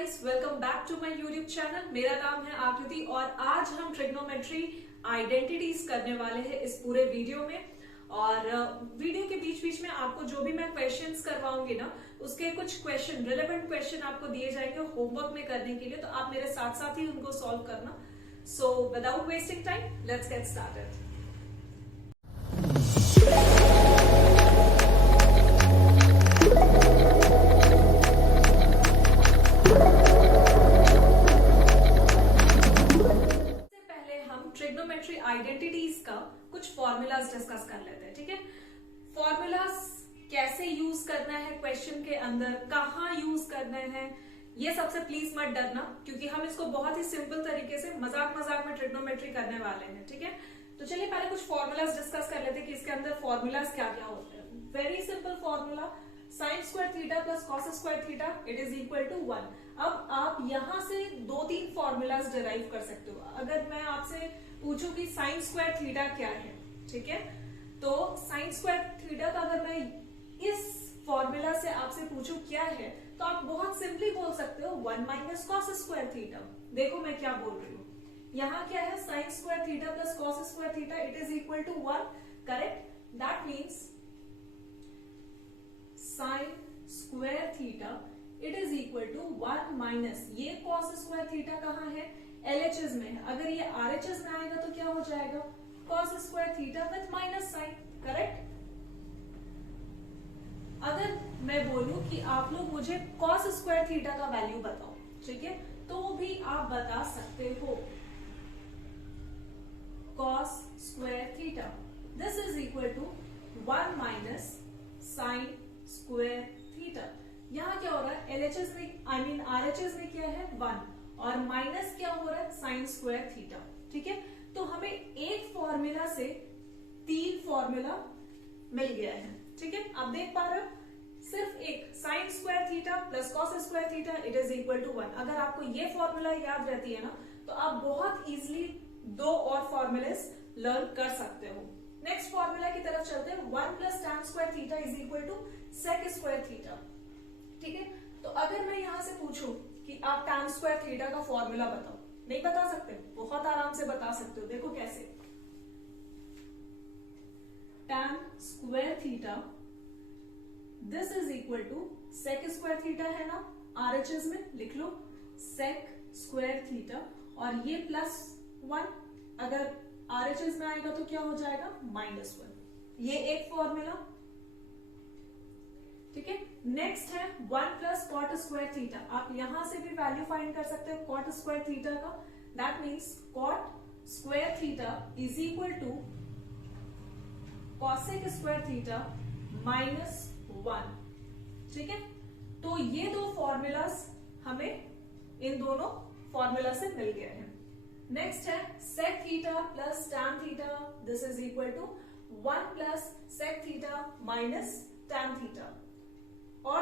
Guys, welcome back to my YouTube channel. मेरा नाम है आकृति और आज हम ट्रिग्नोमेट्री आइडेंटिटीज करने वाले हैं इस पूरे वीडियो में। और वीडियो के बीच बीच में आपको जो भी मैं क्वेश्चंस करवाऊंगी ना, उसके कुछ क्वेश्चन, रिलेवेंट क्वेश्चन आपको दिए जाएंगे होमवर्क में करने के लिए, तो आप मेरे साथ साथ ही उनको सॉल्व करना। So without wasting time, let's get started. Trigonometry identities का कुछ फॉर्मूलाज डिस्कस कर लेते हैं। ठीक है, फॉर्मूलाज कैसे यूज करना है क्वेश्चन के अंदर, कहाँ यूज करना है, ये सबसे प्लीज मत डरना, क्योंकि हम इसको बहुत ही सिंपल तरीके से मजाक मजाक में ट्रिग्नोमेट्री करने वाले हैं। ठीक है, तो चलिए पहले कुछ फॉर्मूलाज डिस्कस कर लेते हैं कि इसके अंदर फॉर्मूलाज क्या क्या होते हैं। Very simple formula, sine square theta plus cos square theta it is equal to 1। अब आप यहां से 2-3 फॉर्मूलाज डिराइव कर सकते हो। अगर मैं आपसे पूछूं कि साइन स्क्वायर थीटा क्या है, ठीक है, तो साइन स्क्वायर थीटा का अगर मैं इस फॉर्मूला से आपसे पूछूं क्या है, तो आप बहुत सिंपली बोल सकते हो 1 माइनस कॉस स्क्वायर थीटा। देखो मैं क्या बोल रही हूँ, यहाँ क्या है, sine square theta plus cos square theta it is equal to 1, correct. That means sine square theta it is equal to 1 minus, ये कॉस स्क्वायर थीटा कहाँ है, LHS में है। अगर ये RHS में आएगा तो क्या हो जाएगा, cos square theta with minus sine, correct. अगर मैं बोलूं कि आप लोग मुझे कॉस स्क्वायर थीटा का वैल्यू बताओ, ठीक है, तो भी आप बता सकते हो cos square theta this is equal to 1 minus sine square theta. यहां क्या हो रहा है, LHS में RHS में क्या है 1 और माइनस क्या हो रहा है, साइन स्क्वायर थीटा। ठीक है, तो हमें एक फॉर्मूला से 3 फॉर्मूला मिल गया है। ठीक है, आप देख पा रहे हो, सिर्फ एक sine square theta plus cos square theta it is equal to 1। अगर आपको ये फॉर्मूला याद रहती है ना, तो आप बहुत इजीली 2 और फॉर्मूलेस लर्न कर सकते हो। नेक्स्ट फॉर्मूला की तरफ चलते हैं। 1 plus tan square theta is equal to sec square theta. ठीक है, तो अगर मैं यहां से पूछूं कि आप टैन स्क्वायर थीटा का फॉर्मूला बताओ, नहीं बता सकते, बहुत आराम से बता सकते हो। देखो कैसे, tan square theta this is equal to sec square theta है ना, RHS में लिख लो सेक स्क्वायर थीटा, और ये प्लस 1 अगर RHS में आएगा तो क्या हो जाएगा, माइनस 1। ये एक फॉर्मूला। ठीक है, नेक्स्ट है 1 प्लस कॉट स्क्वायर थीटा। आप यहां से भी वैल्यू फाइंड कर सकते हो कॉट स्क्वायर थीटा का। That means cot square theta is equal to cosec square theta minus 1। ठीक है, तो ये 2 फॉर्मूलाज हमें इन दोनों फॉर्मूला से मिल गए हैं। नेक्स्ट है sec theta plus tan theta this is equal to 1 plus sec theta minus tan theta. और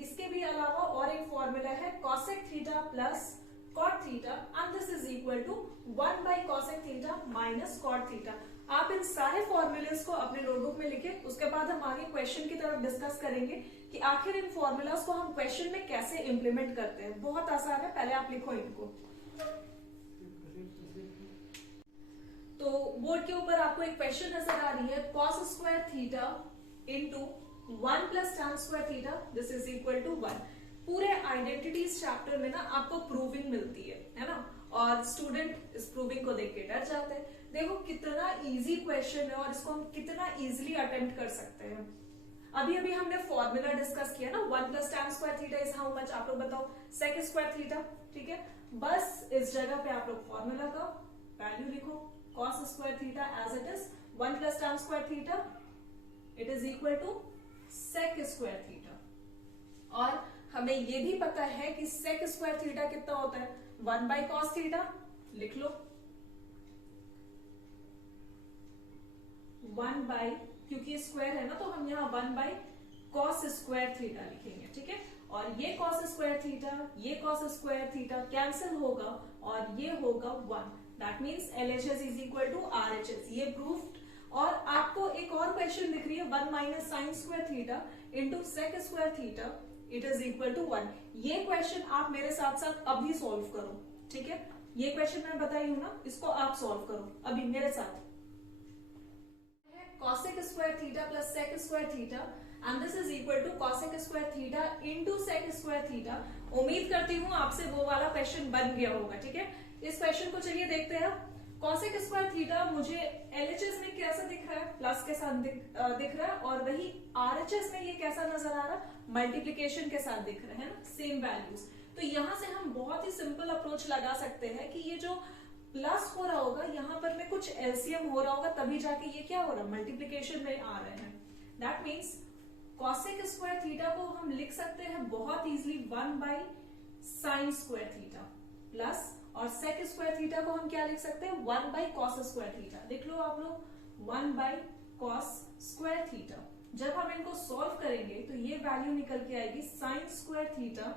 इसके भी अलावा और एक फॉर्मूला है cosec theta plus cot theta and this is equal to 1 by cosec theta minus cot theta. आप इन सारे फॉर्मूलेस को अपने नोटबुक में लिखें, उसके बाद हम आगे क्वेश्चन की तरफ डिस्कस करेंगे कि आखिर इन फॉर्मूलास को हम क्वेश्चन में कैसे इंप्लीमेंट करते हैं। बहुत आसान है, पहले आप लिखो इनको। तो बोर्ड के ऊपर आपको एक क्वेश्चन नजर आ रही है, cos square theta into 1 plus tan square theta this is equal to 1। पूरे आइडेंटिटीज चैप्टर में ना आपको प्रूविंग मिलती है ना, और स्टूडेंट इस प्रूविंग को देख के डर जाते हैं। देखो कितना इजी क्वेश्चन है और इसको हम कितना इजीली अटेम्प्ट कर सकते हैं। अभी अभी हमने फॉर्मूला डिस्कस किया ना, 1 plus tan square theta is how much, आप लोग बताओ, सेक स्क्वायर थीटा। ठीक है, बस इस जगह पे आप लोग फॉर्मूला का वैल्यू लिखो, cos square theta as it is 1 plus tan square theta it is equal to sec square theta. और हमें ये भी पता है कि सेक स्क्वायर थीटा कितना होता है, 1 बाई कॉस थीटा, लिख लो 1 बाई, क्योंकि स्क्वायर है ना तो हम यहाँ 1 बाई कॉस स्क्वायर थीटा लिखेंगे। ठीक है, और ये कॉस स्क्वायर थीटा, ये कॉस स्क्वायर थीटा कैंसिल होगा और ये होगा 1। That means LHS is equal to RHS, ये प्रूफ्ड। और आपको एक और क्वेश्चन दिख रही है, 1 minus sine square theta into sec square theta it is equal to 1। ये क्वेश्चन आप मेरे साथ साथ अभी सॉल्व करो, ठीक है। ये क्वेश्चन मैं बताई हूं ना, इसको आप सॉल्व करो अभी मेरे साथ। cosec square theta plus sec square theta and this is equal to cosec square theta into sec square theta. उम्मीद करती हूँ आपसे वो वाला क्वेश्चन बन गया होगा, ठीक है। इस क्वेश्चन को चलिए देखते हैं। cosec स्क्वायर थीटा मुझे LHS में कैसा दिख रहा है, प्लस के साथ दिख रहा है, और वही RHS में ये कैसा नजर आ रहा है, मल्टीप्लीकेशन के साथ दिख रहा है ना, सेम वैल्यूज। तो यहां से हम बहुत ही सिंपल अप्रोच लगा सकते हैं कि ये जो प्लस हो रहा होगा यहाँ पर में कुछ एलसीएम हो रहा होगा, तभी जाके ये क्या हो रहा है, मल्टीप्लीकेशन में आ रहे हैं। That means cosec square theta को हम लिख सकते हैं बहुत easily 1 by sine square theta plus, और sec स्क्वायर थीटा को हम क्या लिख सकते हैं, 1 बाई कॉस स्क्वायर थीटा। देख लो आप लोग, 1 बाई कॉस स्क्वायर थीटा। जब हम इनको सॉल्व करेंगे तो ये वैल्यू निकल के आएगी sign square theta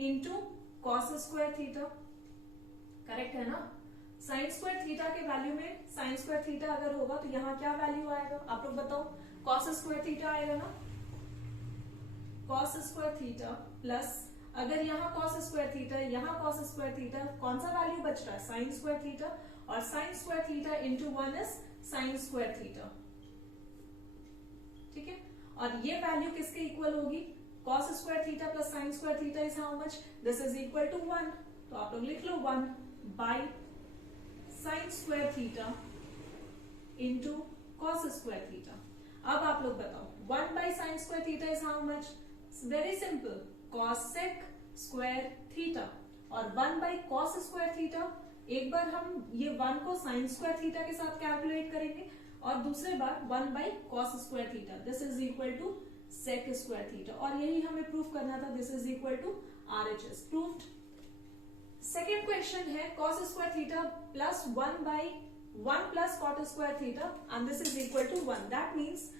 into cos square theta. Correct है ना। साइन स्क्वायर थीटा के वैल्यू में साइन स्क्वायर थीटा अगर होगा तो यहाँ क्या वैल्यू आएगा, आप लोग बताओ। कॉस स्क्वायर थीटा आएगा ना, कॉस स्क्वायर थीटा प्लस, अगर यहाँ कॉस स्क्वायर थीटा, यहाँ कॉस स्क्वायर थीटा, कौन सा वैल्यू बच रहा है, साइन स्क्वायर थीटा, और sine square theta into 1 is sine square theta, ठीक है। और ये वैल्यू किसके इक्वल होगी, cos square theta plus sine square theta is how much, this is equal to 1। तो आप लोग लिख लो 1 by sine square theta into cos square theta. अब आप लोग बताओ 1 by sine square theta is how much, very simple, cosec square theta, और 1 बाई कॉस स्क्वायर थीटा। एक बार हम ये 1 को साइन स्क्वायर थीटा के साथ कैलकुलेट करेंगे, और दूसरे बार 1 by cos square theta, this is equal to sec square theta, और यही हमें प्रूफ करना था, this is equal to RHS, proved. Second question है cos square theta plus 1 by 1 plus cot square theta and this is equal to 1। That means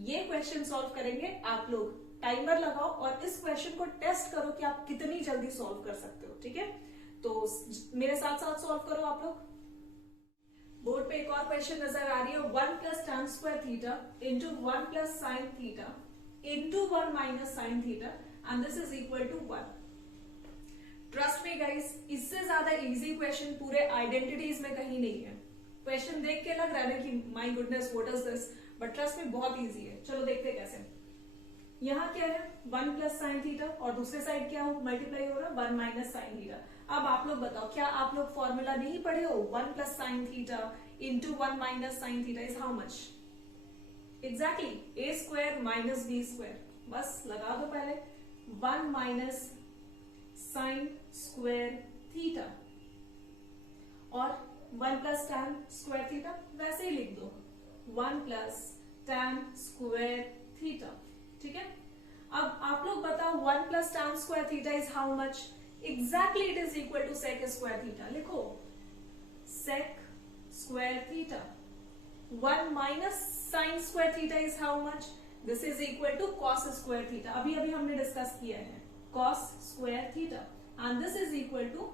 ये question solve करेंगे आप लोग, टाइमर लगाओ और इस क्वेश्चन को टेस्ट करो कि आप कितनी जल्दी सॉल्व कर सकते हो, ठीक है। तो मेरे साथ साथ सॉल्व करो आप लोग। बोर्ड पे एक और क्वेश्चन नजर आ रही है, 1 plus tan square theta into 1 plus sine theta into 1 minus sine theta and this is equal to 1। Trust me guys, इससे ज्यादा इजी क्वेश्चन पूरे आइडेंटिटीज में कहीं नहीं है। क्वेश्चन देख के लग रहा है कि my goodness what is this, but trust me बहुत इजी है। चलो देखते कैसे। यहाँ क्या है, 1 प्लस साइन थीटा, और दूसरे साइड क्या हो, मल्टीप्लाई हो रहा है 1 माइनस साइन थीटा। अब आप लोग बताओ, क्या आप लोग फॉर्मूला नहीं पढ़े हो, 1 plus sine theta into 1 minus sine theta is how much, exactly a square minus b square. बस लगा दो पहले, 1 माइनस साइन स्क्वायर थीटा और 1 प्लस टैन स्क्वायर थीटा, वैसे ही लिख दो 1 प्लस टैन स्क्वायर थीटा, ठीक है। अब आप लोग बताओ 1 plus tan square theta is how much, exactly it is equal to sec square theta. लिखो sec square theta. 1 minus sine square theta is how much, this is equal to cos square theta. अभी अभी हमने discuss किया है cos square theta and this is equal to,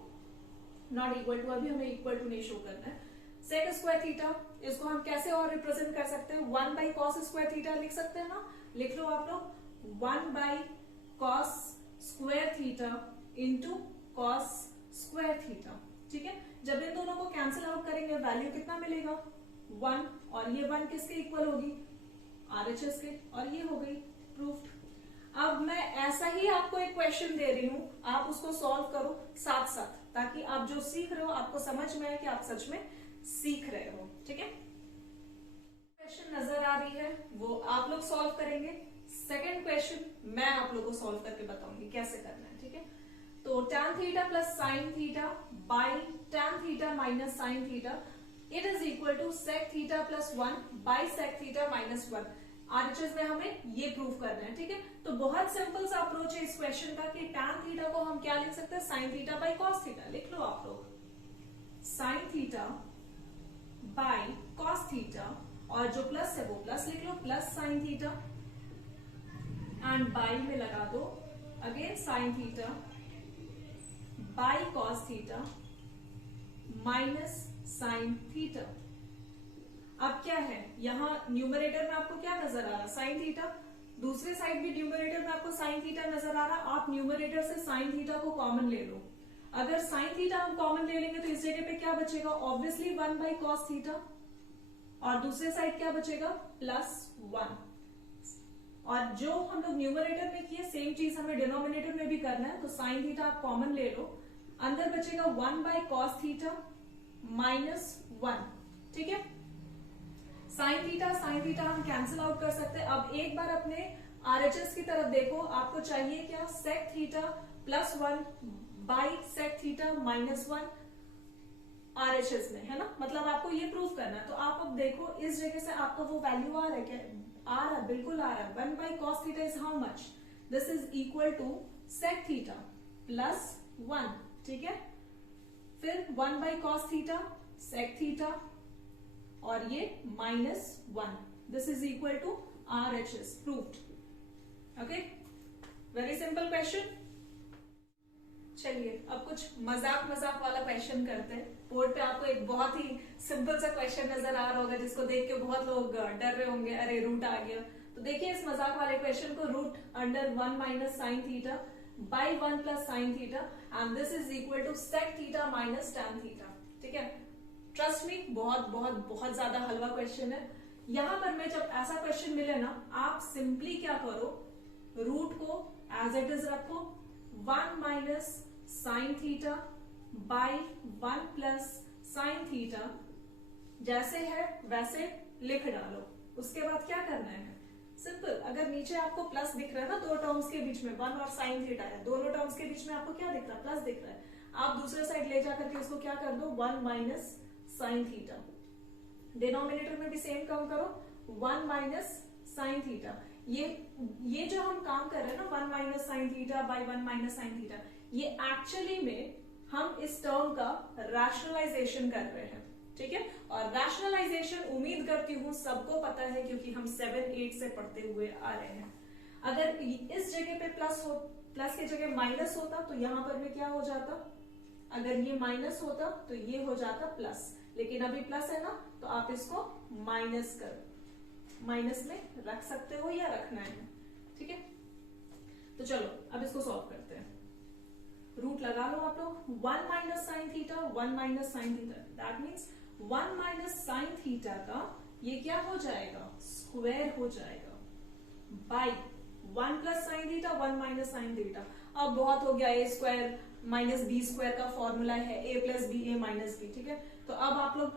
not equal to, अभी हमें equal to नहीं show करना है, सेक स्क्वायर थीटा। इसको हम कैसे और रिप्रेजेंट कर सकते हैं, 1 बाई कॉस स्क्वायर थीटा लिख सकते हैं ना, लिख लो आप लोग 1 by cos square theta into cos square theta, ठीक है। जब इन दोनों को कैंसिल आउट करेंगे वैल्यू कितना मिलेगा, 1, और ये 1 किसके इक्वल होगी, RHS के, और ये हो गई प्रूफ्ड। अब मैं ऐसा ही आपको एक क्वेश्चन दे रही हूं, आप उसको सॉल्व करो साथ साथ, ताकि आप जो सीख रहे हो आपको समझ में आए कि आप सच में सीख रहे हो, ठीक है। क्वेश्चन नजर आ रही है वो आप लोग सॉल्व करेंगे। सेकेंड क्वेश्चन मैं आप लोगों को सॉल्व करके बताऊंगी कैसे करना है, ठीक है। तो tan theta plus sine theta by tan theta minus sine theta it is equal to sec theta plus 1 by sec theta minus 1। RHS में हमें ये प्रूव करना है, ठीक है। तो बहुत सिंपल सा अप्रोच है इस क्वेश्चन का कि tan थीटा को हम क्या लिख सकते हैं, sine theta by cos theta. लिख लो आप लोग sine theta by cos theta, और जो प्लस है वो प्लस लिख लो, plus sine theta, and by में लगा दो again sine theta by cos theta minus sine theta. अब क्या है, यहां न्यूमरेटर में आपको क्या नजर आ रहा है, साइन थीटा, दूसरे साइड भी न्यूमरेटर में आपको साइन थीटा नजर आ रहा, आप न्यूमरेटर से साइन थीटा को कॉमन ले लो। अगर साइन थीटा हम कॉमन ले लेंगे तो इस जगह पे क्या बचेगा, ऑब्वियसली 1 बाई कॉस थीटा, और दूसरे साइड क्या बचेगा, +1। और जो हम लोग न्यूमरेटर में किए सेम चीज हमें डिनोमिनेटर में भी करना है, तो साइन थीटा आप कॉमन ले लो, अंदर बचेगा 1 बाई कॉस थीटा -1। ठीक है, साइन थीटा हम कैंसिल आउट कर सकते हैं। अब एक बार अपने आरएचएस की तरफ देखो, आपको चाहिए क्या, sec theta +1 by sec theta -1 RHS में, है ना, मतलब आपको ये प्रूव करना है। तो आप अब देखो इस जगह से आपका वो वैल्यू आ रहा है क्या, आ रहा है, बिल्कुल आ रहा है। 1 by cos theta is how much, this is equal to sec theta +1। ठीक है, फिर 1 by cos theta sec theta और ये -1, this is equal to RHS, proved. Okay, very simple question. चलिए अब कुछ मजाक वाला क्वेश्चन करते हैं। बोर्ड पे आपको एक बहुत ही सिंपल सा क्वेश्चन नजर आ रहा होगा, जिसको देख के बहुत लोग डर रहे होंगे, अरे रूट आ गया। तो देखिए इस मजाक वाले क्वेश्चन को, root under 1 minus sine theta by 1 plus sine theta and this is equal to sec theta minus tan theta. ठीक है, ट्रस्ट मी, बहुत ज्यादा हलवा क्वेश्चन है। यहां पर मैं जब ऐसा क्वेश्चन मिले ना, आप सिंपली क्या करो, रूट को एज इट इज रखो, 1 minus sine theta by 1 plus sine theta, जैसे है वैसे लिख डालो। उसके बाद क्या करना है, सिंपल, अगर नीचे आपको प्लस दिख रहा है ना, दो टर्म्स के बीच में 1 और साइन थीटा है, दोनों टर्म्स के बीच में आपको क्या दिख रहा है, प्लस दिख रहा है। आप दूसरे साइड ले जाकर के उसको क्या कर दो, 1 माइनस साइन थीटा। डिनोमिनेटर में भी सेम काम करो, 1 माइनस साइन थीटा। ये जो हम काम कर रहे हैं ना, 1 minus sine theta by 1 minus sine theta, ये एक्चुअली में हम इस टर्म का रैशनलाइजेशन कर रहे हैं। ठीक है, और रैशनलाइजेशन उम्मीद करती हूं सबको पता है, क्योंकि हम 7-8 से पढ़ते हुए आ रहे हैं। अगर इस जगह पे प्लस की जगह माइनस होता तो यहां पर भी क्या हो जाता, अगर ये माइनस होता तो ये हो जाता प्लस, लेकिन अभी प्लस है ना, तो आप इसको माइनस करो, माइनस में रख सकते हो या रखना है। ठीक है, तो चलो अब इसको सॉल्व करते हैं। रूट लगा लो आप लोग, 1 minus sine theta 1 minus sine theta, that means 1 minus sine theta का ये क्या हो जाएगा, स्क्वायर हो जाएगा, by 1 plus sine theta 1 minus sine theta. अब बहुत हो गया, A square minus B square का फॉर्मूला है a plus B A minus B. ठीक है, तो अब आप लोग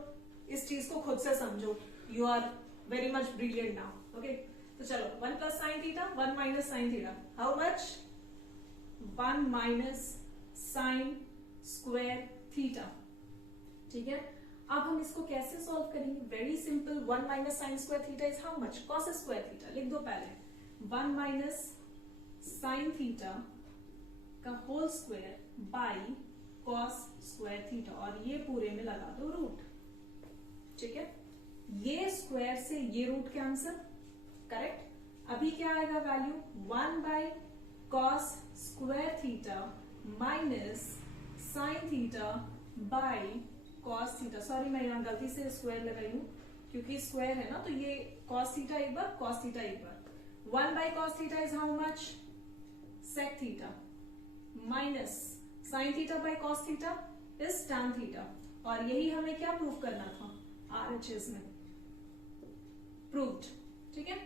इस चीज को खुद से समझो, you are very much brilliant now. Okay, तो चलो 1 plus sine theta 1 minus sine theta, how much, 1 minus sine square theta. ठीक है, अब हम इसको कैसे सॉल्व करेंगे, very simple, 1 minus sine square theta is how much, cos square theta. लिख दो पहले, 1 माइनस साइन थीटा का whole square by cos square theta, और ये पूरे में लगा दो रूट। ठीक है, ये स्क्वायर से ये रूट कैंसिल, करेक्ट। अभी क्या आएगा value, 1 by cos square theta minus sine theta by cos theta. Sorry, मैं यहां गलती से स्क्वायर लगाई हूं, क्योंकि स्क्वायर है ना, तो ये कॉस थीटा एक बार, कॉस थीटा एक बार। 1 by cos theta is how much, sec theta minus sine theta by cos theta is tan theta, और यही हमें क्या प्रूव करना था, आरएचएस में, प्रूव्ड। ठीक है,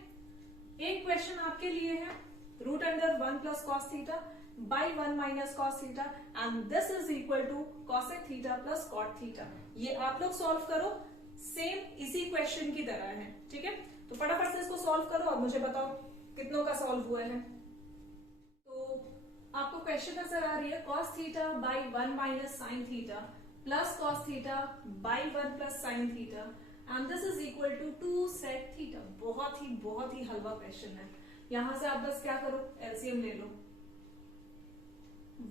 एक क्वेश्चन आपके लिए है, root under 1 plus cos theta by 1 minus cos theta and this is equal to cosec theta plus cot theta. ये आप लोग सॉल्व करो, सेम इसी क्वेश्चन की तरह है। ठीक है, तो फटाफट से इसको सॉल्व करो और मुझे बताओ कितनों का सॉल्व हुआ है। तो आपको क्वेश्चन नजर आ रही है, cos theta by 1 minus sine theta plus cos theta by 1 plus sine theta and this is equal to 2 sec theta. बहुत ही हलवा क्वेश्चन है। यहां से आप बस क्या करो, एलसीएम ले लो,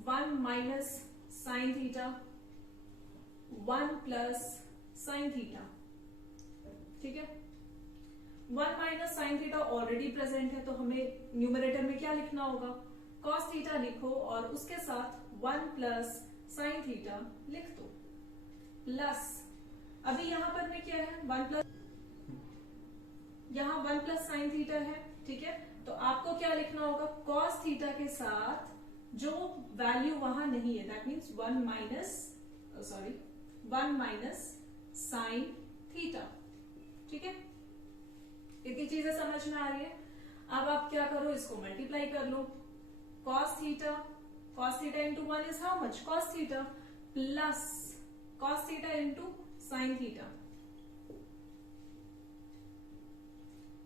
1 minus sine theta 1 plus sine theta. ठीक है, 1 minus sine theta already present है, तो हमें न्यूमरेटर में क्या लिखना होगा, कॉस थीटा लिखो और उसके साथ 1 प्लस साइन थीटा लिख दो, प्लस अभी यहां पर में क्या है, 1 प्लस, यहां 1 प्लस साइन थीटा है। ठीक है, तो आपको क्या लिखना होगा, कॉस थीटा के साथ जो वैल्यू वहां नहीं है, that means 1 minus sine theta. ठीक है, इतनी चीजें समझ में आ रही है। अब आप क्या करो, इसको मल्टीप्लाई कर लो। Cos theta into 1 is how much, cos theta, plus cos theta into sine theta,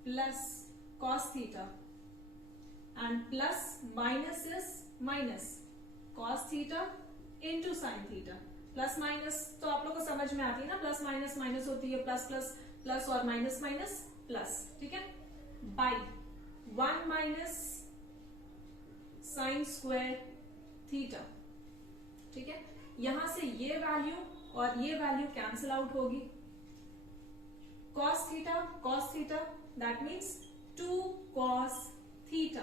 plus cos theta, and plus minus is minus, cos theta into sine theta. Plus minus तो आप लोग को समझ में आती है ना, प्लस माइनस माइनस होती है, प्लस प्लस प्लस, और माइनस माइनस प्लस। ठीक है, by 1 minus sine square theta. ठीक है, यहां से ये वैल्यू और ये वैल्यू कैंसिल आउट होगी। Cos theta that means 2 cos theta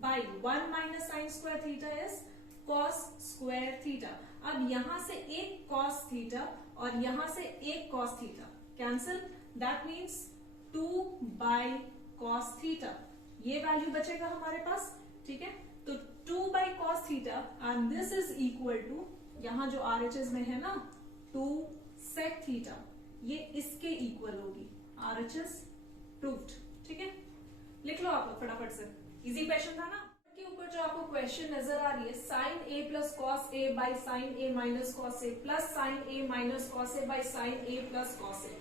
by 1 minus sine square theta is cos square theta. अब यहां से एक कॉस थीटा और यहां से एक cos theta cancel, that means 2 by cos theta, ये वैल्यू बचेगा हमारे पास। ठीक है, तो 2 by cos theta and this is equal to, यहां जो RHS में है ना 2 सेक थीटा, ये इसके इक्वल होगी। RHS proved. ठीक है, लिख लो आप लोग फटाफट से, इजी क्वेश्चन था ना। के ऊपर जो आपको क्वेश्चन नजर आ रही है, sine A plus cos A by sine A minus cos A plus sine A minus cos A by sine A plus cos A.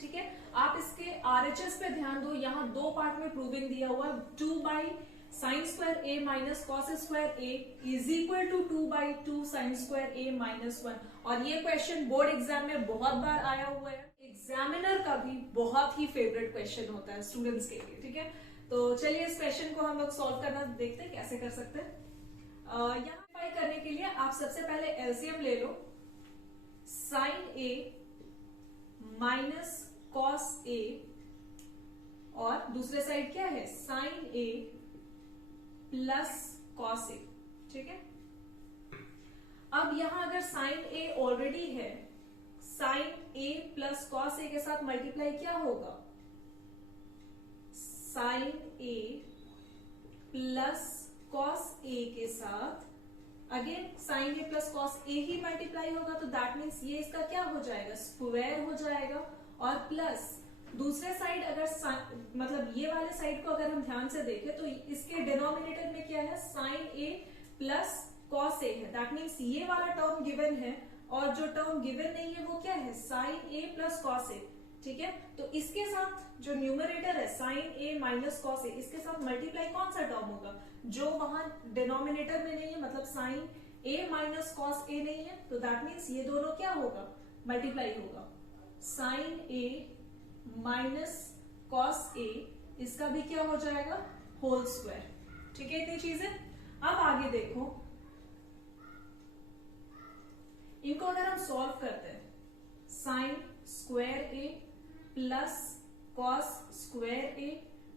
ठीक है, आप इसके RHS पे ध्यान दो, यहाँ 2 पार्ट में प्रूविंग दिया हुआ, 2 by sine square A minus cos square A is equal to 2 by 2 sine square A minus 1। और ये क्वेश्चन बोर्ड एग्जाम में बहुत बार आया हुआ है, एग्जामिनर का भी बहुत ही फेवरेट क्वेश्चन होता है स्टूडेंट्स के लिए। ठीक है, तो चलिए इस क्वेश्चन को हम लोग सॉल्व करना देखते हैं कैसे कर सकते हैं। यहाँ करने के लिए आप सबसे पहले एलसीएम ले लो, साइन ए माइनस कॉस ए, और दूसरे साइड क्या है, sine A plus cos A. ठीक है, अब यहां अगर साइन ए ऑलरेडी है, साइन ए प्लस कॉस ए के साथ मल्टीप्लाई क्या होगा, साइन ए प्लस कॉस ए के साथ again sine A plus cos A he multiply होगा, तो दैट मीन्स ये इसका क्या हो जाएगा, स्क्वायर हो जाएगा। और प्लस दूसरे साइड अगर मतलब ये वाले साइड को अगर हम ध्यान से देखें तो इसके डिनोमिनेटर में क्या है, साइन ए प्लस कॉस ए है, दैट मीन्स ये वाला टर्म गिवन है, और जो टर्म गिवन नहीं है वो क्या है, sine A plus cos A. ठीक है, तो इसके साथ जो न्यूमरेटर है साइन ए माइनस कॉस ए, इसके साथ मल्टीप्लाई कौन सा टर्म होगा, जो वहां डिनोमिनेटर में नहीं है, मतलब साइन ए माइनस कॉस ए नहीं है, तो दैट मीन्स ये दोनों क्या होगा, मल्टीप्लाई होगा। साइन ए माइनस कॉस ए, इसका भी क्या हो जाएगा, होल स्क्वायर। ठीक है, इतनी चीजें। अब आगे देखो, इनको अगर हम सॉल्व करते हैं, sine square A plus cos square A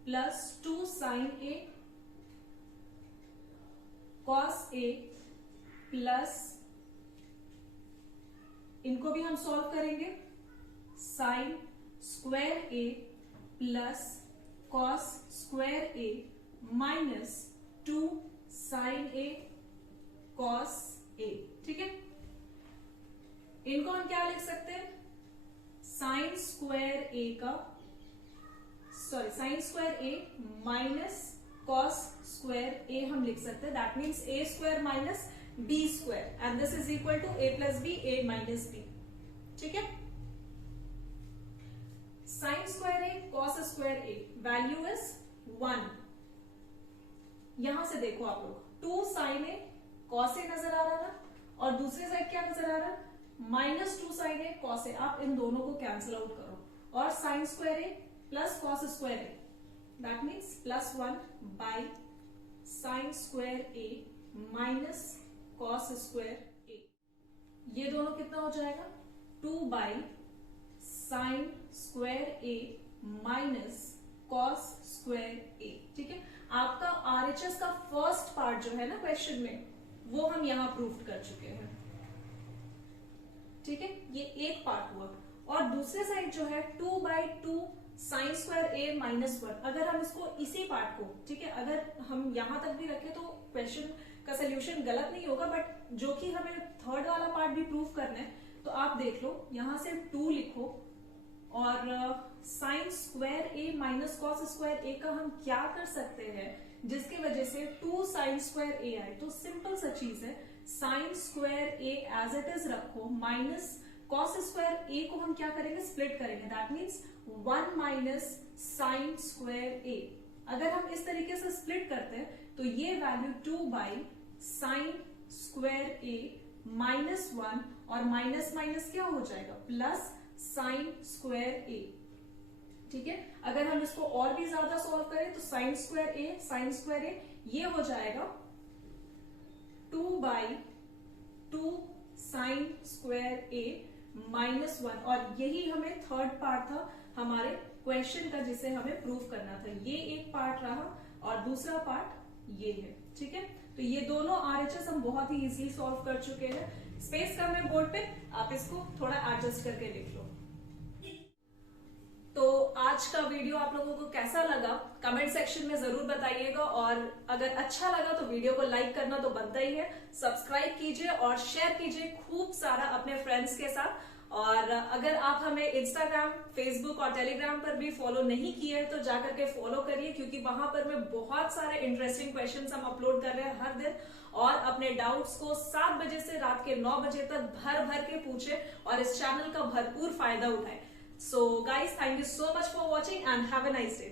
plus 2 sine A cos A plus, इनको भी हम सॉल्व करेंगे, sine square A plus cos square A minus 2 sine A cos A. ठीक है, इनको हम क्या लिख सकते हैं, sine square A minus cos square A हम लिख सकते हैं, that means A square minus B square, and this is equal to A plus B, A minus B. ठीक है, sine square A cos square A, value is 1। यहां से देखो आप लोग, 2 साइन ए कॉस ए नजर आ रहा ना, और दूसरे साइड क्या नजर आ रहा, minus 2 sine A cos A. आप इन दोनों को कैंसिल आउट करो, और sine square A plus cos square A, that means plus 1 by sine square A minus cos square A, ये दोनों कितना हो जाएगा, 2 by sine square A minus cos square A. ठीक है, आपका RHS का फर्स्ट पार्ट जो है ना क्वेश्चन में, वो हम यहां प्रूफ कर चुके हैं। ठीक है, ये एक पार्ट हुआ, और दूसरे साइड जो है 2 बाई 2 साइन स्क्वायर ए -1। अगर हम इसको इसी पार्ट को, ठीक है, अगर हम यहां तक भी रखें तो क्वेश्चन का सोल्यूशन गलत नहीं होगा, बट जो कि हमें थर्ड वाला पार्ट भी प्रूव करना है, तो आप देख लो यहां से 2 लिखो और sine square A minus cos square ए का हम क्या कर सकते हैं जिसकी वजह से 2 साइन स्क्वायर ए आए। तो सिंपल सा चीज है, sine square A as it is रखो, माइनस कॉस स्क्वायर ए को हम क्या करेंगे, स्प्लिट करेंगे, that means 1 minus sine square A. अगर हम इस तरीके से स्प्लिट करते हैं तो ये वैल्यू 2 बाई साइन स्क्वायर ए -1 और माइनस माइनस क्या हो जाएगा, प्लस साइन स्क्वायर ए। ठीक है, अगर हम इसको और भी ज्यादा सॉल्व करें तो साइन स्क्वायर ए ये हो जाएगा 2 बाई 2 साइन स्क्वायर ए -1, और यही हमें थर्ड पार्ट था हमारे क्वेश्चन का जिसे हमें प्रूव करना था। ये एक पार्ट रहा और दूसरा पार्ट ये है। ठीक है, तो ये दोनों RHS हम बहुत ही इजीली सॉल्व कर चुके हैं। स्पेस कम है बोर्ड पे, आप इसको थोड़ा एडजस्ट करके लिख लो। तो आज का वीडियो आप लोगों को कैसा लगा कमेंट सेक्शन में जरूर बताइएगा, और अगर अच्छा लगा तो वीडियो को लाइक करना तो बनता ही है, सब्सक्राइब कीजिए और शेयर कीजिए खूब सारा अपने फ्रेंड्स के साथ। और अगर आप हमें इंस्टाग्राम, फेसबुक और टेलीग्राम पर भी फॉलो नहीं किए तो जाकर के फॉलो करिए, क्योंकि वहां पर मैं बहुत सारे इंटरेस्टिंग क्वेश्चंस हम अपलोड कर रहे हैं हर दिन, और अपने डाउट्स को 7 बजे से रात के 9 बजे तक भर भर के पूछे और इस चैनल का भरपूर फायदा उठाए। So guys, thank you so much for watching and have a nice day.